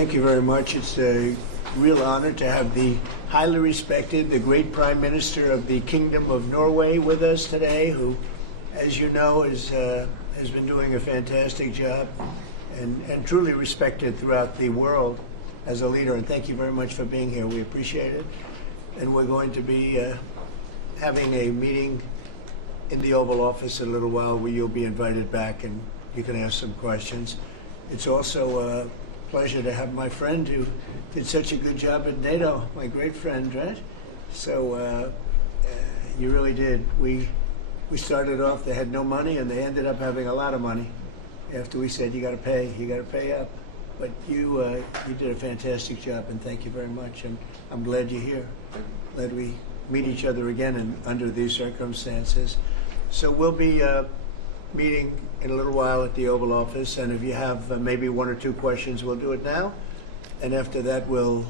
thank you very much. It's a real honor to have the highly respected, the great Prime Minister of the Kingdom of Norway with us today, who, as you know, has been doing a fantastic job and truly respected throughout the world as a leader. And thank you very much for being here. We appreciate it. And we're going to be having a meeting in the Oval Office in a little while where you'll be invited back and you can ask some questions. It's also a pleasure to have my friend who did such a good job at NATO, my great friend, right? So you really did. We started off, they had no money, and they ended up having a lot of money after we said, you got to pay up. But you did a fantastic job, and thank you very much. And I'm glad you're here. Glad we meet each other again and under these circumstances. So we'll be meeting in a little while at the Oval Office, and if you have maybe one or two questions, we'll do it now, and after that we'll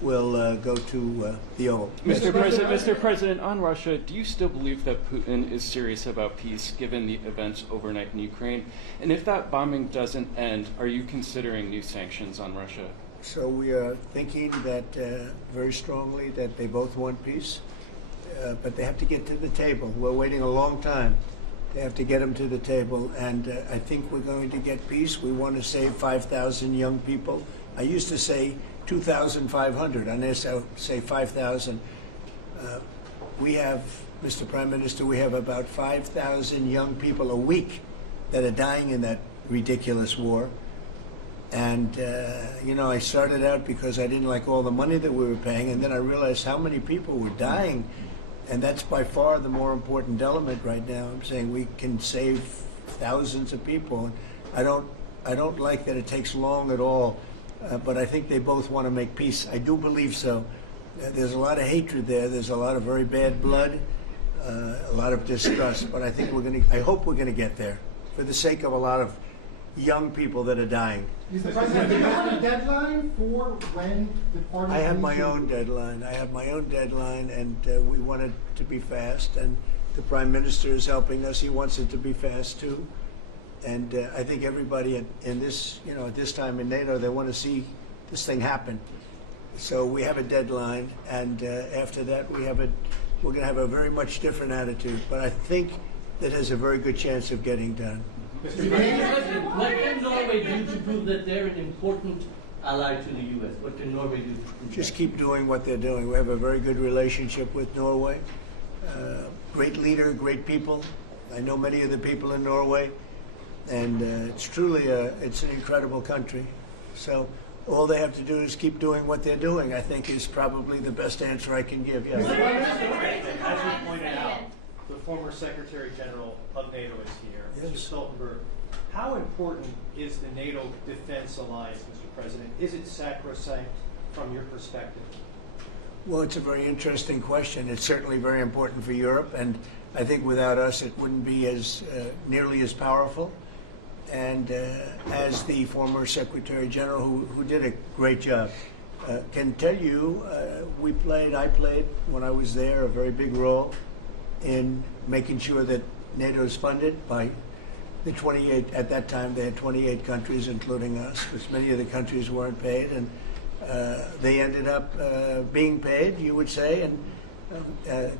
go to the Oval. Mr. President, on Russia, do you still believe that Putin is serious about peace given the events overnight in Ukraine? And if that bombing doesn't end, are you considering new sanctions on Russia? So we are thinking that very strongly that they both want peace, but they have to get to the table. We're waiting a long time. They have to get them to the table, and I think we're going to get peace. We want to save 5,000 young people. I used to say 2,500. I now say 5,000. We have, Mr. Prime Minister, we have about 5,000 young people a week that are dying in that ridiculous war. And, you know, I started out because I didn't like all the money that we were paying, and then I realized how many people were dying. And that's by far the more important element right now. I'm saying we can save thousands of people. I don't like that it takes long at all, but I think they both want to make peace. I do believe so. There's a lot of hatred there. There's a lot of very bad blood, a lot of distrust. But I think I hope we're going to get there for the sake of a lot of young people that are dying. Mr. President, do you have a deadline for when the party? I have my own deadline. And we want it to be fast. And the Prime Minister is helping us. He wants it to be fast too. And I think everybody in this, you know, at this time in NATO, they want to see this thing happen. So we have a deadline, and after that, we're going to have a very much different attitude. But I think that has a very good chance of getting done. Mr. President, what can Norway do to prove that they're an important ally to the U.S.? What can Norway do to prove Just that? keep doing what they're doing. We have a very good relationship with Norway. Great leader, great people. I know many of the people in Norway, and it's truly it's an incredible country. So all they have to do is keep doing what they're doing, I think, is probably the best answer I can give. Yes. As you pointed out, the former Secretary General of NATO is here, Mr. Stoltenberg. How important is the NATO defense alliance, Mr. President? Is it sacrosanct from your perspective? Well, it's a very interesting question. It's certainly very important for Europe, and I think without us it wouldn't be as nearly as powerful. And as the former Secretary General, who did a great job, can tell you, I played when I was there a very big role in making sure that NATO is funded by the 28, at that time they had 28 countries, including us, because many of the countries weren't paid, and they ended up being paid, you would say, and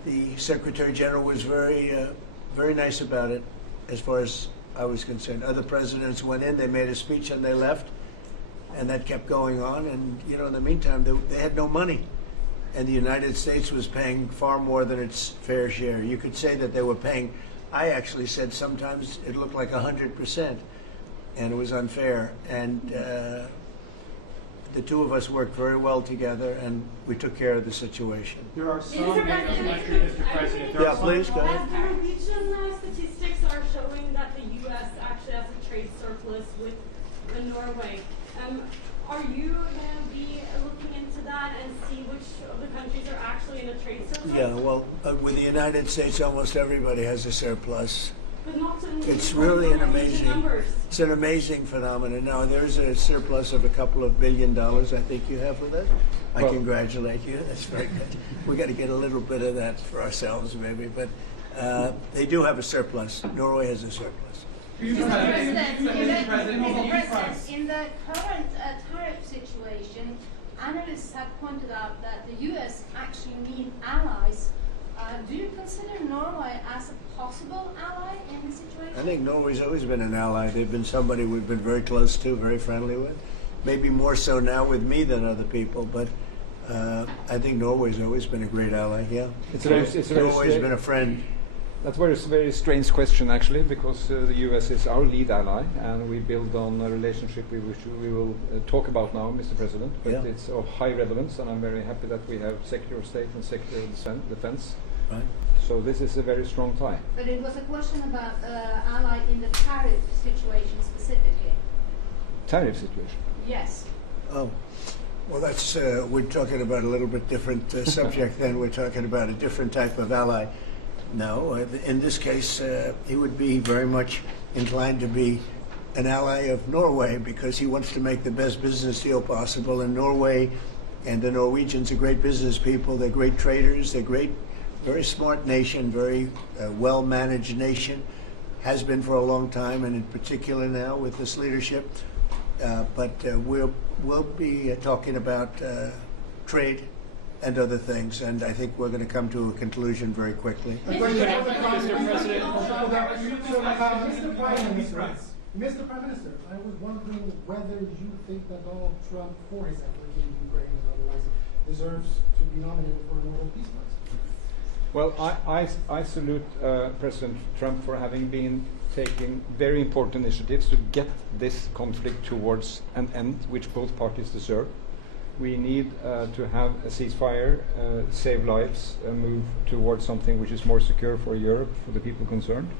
the Secretary General was very nice about it, as far as I was concerned. Other presidents went in, they made a speech, and they left, and that kept going on, and, you know, in the meantime, they had no money. And the United States was paying far more than its fair share. You could say that they were paying, I actually said sometimes it looked like 100%, and it was unfair. And the two of us worked very well together, and we took care of the situation. There are some Mr. President. Yeah, please, go ahead. As the Norwegian statistics are showing that the U.S. actually has a trade surplus with Norway, are you going to be looking into that and see which of the countries are actually in a trade surplus? Yeah, well, with the United States, almost everybody has a surplus. But not It's really an amazing, numbers. it's an amazing phenomenon. Now, there's a surplus of a couple of $2 billion, I think you have with it. I congratulate you. That's very good. We got to get a little bit of that for ourselves, maybe. But they do have a surplus. Norway has a surplus. Mr. President, in the current tariff situation, analysts have pointed out that the U.S. actually need allies. Do you consider Norway as a possible ally in the situation? I think Norway's always been an ally. They've been somebody we've been very close to, very friendly with. Maybe more so now with me than other people, but I think Norway's always been a great ally, yeah. Norway's been a friend. That's a very strange question, actually, because the U.S. is our lead ally, and we build on a relationship which we will talk about now, Mr. President. But Yeah. it's of high relevance, and I'm very happy that we have Secretary of State and Secretary of Defense. Right. So this is a very strong tie. But it was a question about ally in the tariff situation specifically. Tariff situation. Yes. Oh, well, that's we're talking about a little bit different subject. Then we're talking about a different type of ally. No, in this case, he would be very much inclined to be an ally of Norway because he wants to make the best business deal possible. And Norway and the Norwegians are great business people. They're great traders. They're great, very smart nation, very well-managed nation. Has been for a long time, and in particular now with this leadership. But we'll be talking about trade and other things, and I think we're going to come to a conclusion very quickly. Mr. Mr. Prime Minister, I was wondering whether you think that Donald Trump, for his effort in Ukraine and otherwise, deserves to be nominated for a Nobel Peace Prize. Well, I salute President Trump for having been taking very important initiatives to get this conflict towards an end, which both parties deserve. We need to have a ceasefire, save lives, move towards something which is more secure for Europe, for the people concerned.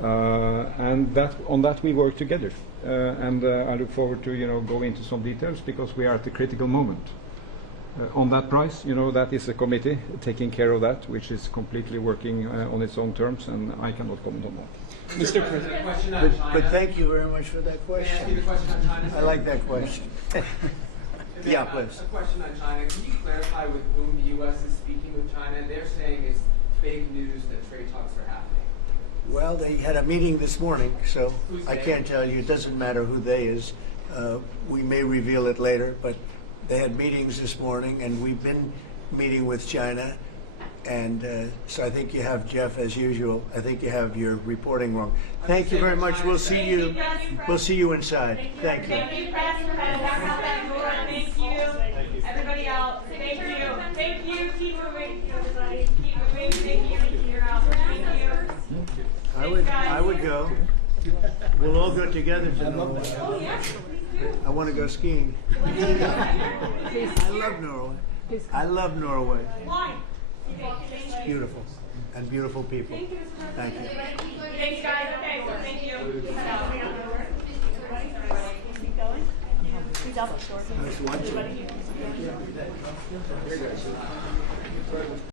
And on that we work together. And I look forward to go into some details because we are at a critical moment. On that price, that is a committee taking care of that, which is completely working on its own terms, and I cannot comment on that. Mr. President. But thank you very much for that May I ask you question. the question on China? I like that question. Yeah, please. A question on China. Can you clarify with whom the U.S. is speaking with China? They're saying it's fake news that trade talks are happening. Well, they had a meeting this morning, so Who's I they? can't tell you. It doesn't matter who they is. We may reveal it later, but they had meetings this morning, and we've been meeting with China. And so I think you have, Jeff, as usual, I think you have your reporting wrong. Thank you very much. We'll see you. We'll see you inside. Thank you. Thank you, Press, for having us. Thank you. Everybody else, thank you. Thank you. Keep moving, everybody. Keep moving. Thank you. You're out. Thank you. I would go. We'll all go together to Norway. Oh, yes, please do. I want to go skiing. I love Norway. I love Norway. Why? It's beautiful. And beautiful people. Thank you, Mr. Thank you. Thanks, guys. Okay, so thank you. Keep going. Who's out the short? Nice watching.